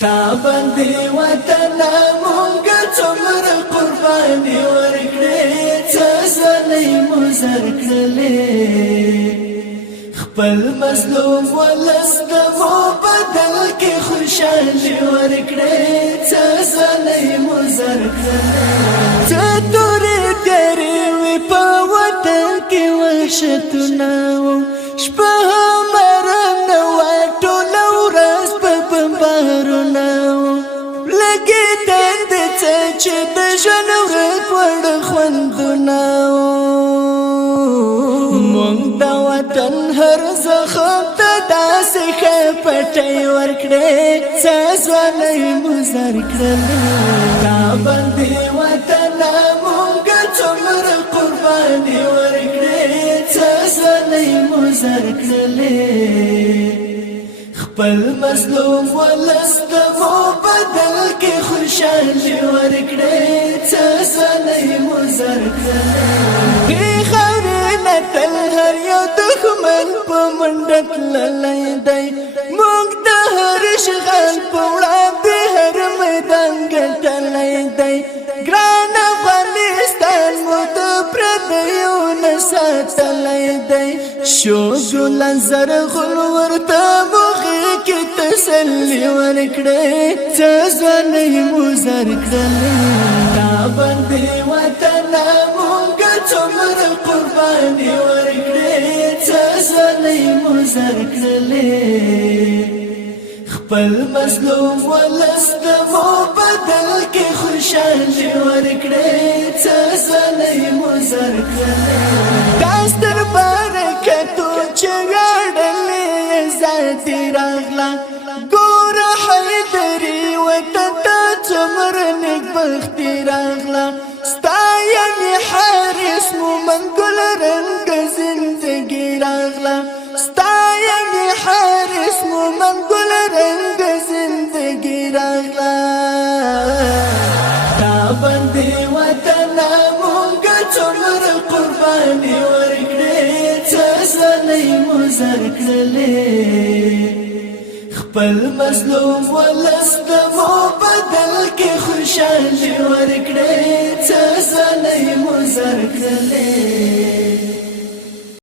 تا باندې وطن مونږ څومره قرباني ورکړې څه ځلې مو زر کړلې خپل مظلوم ولس د مو بدل کې خوشالي ورکړې څه ځلې مو زر کړلې څه تورې تیرې وې په وطن کې وحشتونه شپه مرم نه وای ټوله ورځ په بمبارونه لګېدل د څه چې د ژوند ورک وړ خوندونه مونږ د وطن هر زخم ته داسې ښه پټۍ ورکړې څه ځوانۍ مو زر کړلې تا باندې وطن مونږ څومره قرباني ورکړې څه ځوانۍ مو زر کړلې خپل مظلوم ولس د مو بدل کې خوشالي ورکړې څه ځلې مو زر کړلې دې خاورې نه تل هر یو دښمن په منډه تللی دی موږ د هر شغل په وړاندې هر میدان ګټلی دی ګران افغانستان مو د پردیو نه ساتلی دی شو ګلان زرغون ورته کی تسلی ورکړې څه ځوانۍ مو زر کړلې تا باندې وطن مونږ څومره قرباني ورکړې څه ځوانۍ مو زر کړلې خپل مظلوم ولس د مو بدل کې خوشالي ورکړې څه ځوانۍ مو زر کړلې داس تر برکتو چې ویاړلې ذاتي راغله ګور حیدري وطن ته څومره نیکبختي راغله ستا یعنې حارس مومن ګل رنګ زندګي راغله ستا یعنې حارس مومن ګل رنګ زندګي راغله تا باندې وطن مونږ څومره قرباني ورکړې څه ځلې مو زر کړلې خپل مظلوم ولس د مو بدل کې خوشالي ورکړې څه ځلې مو زر کړلې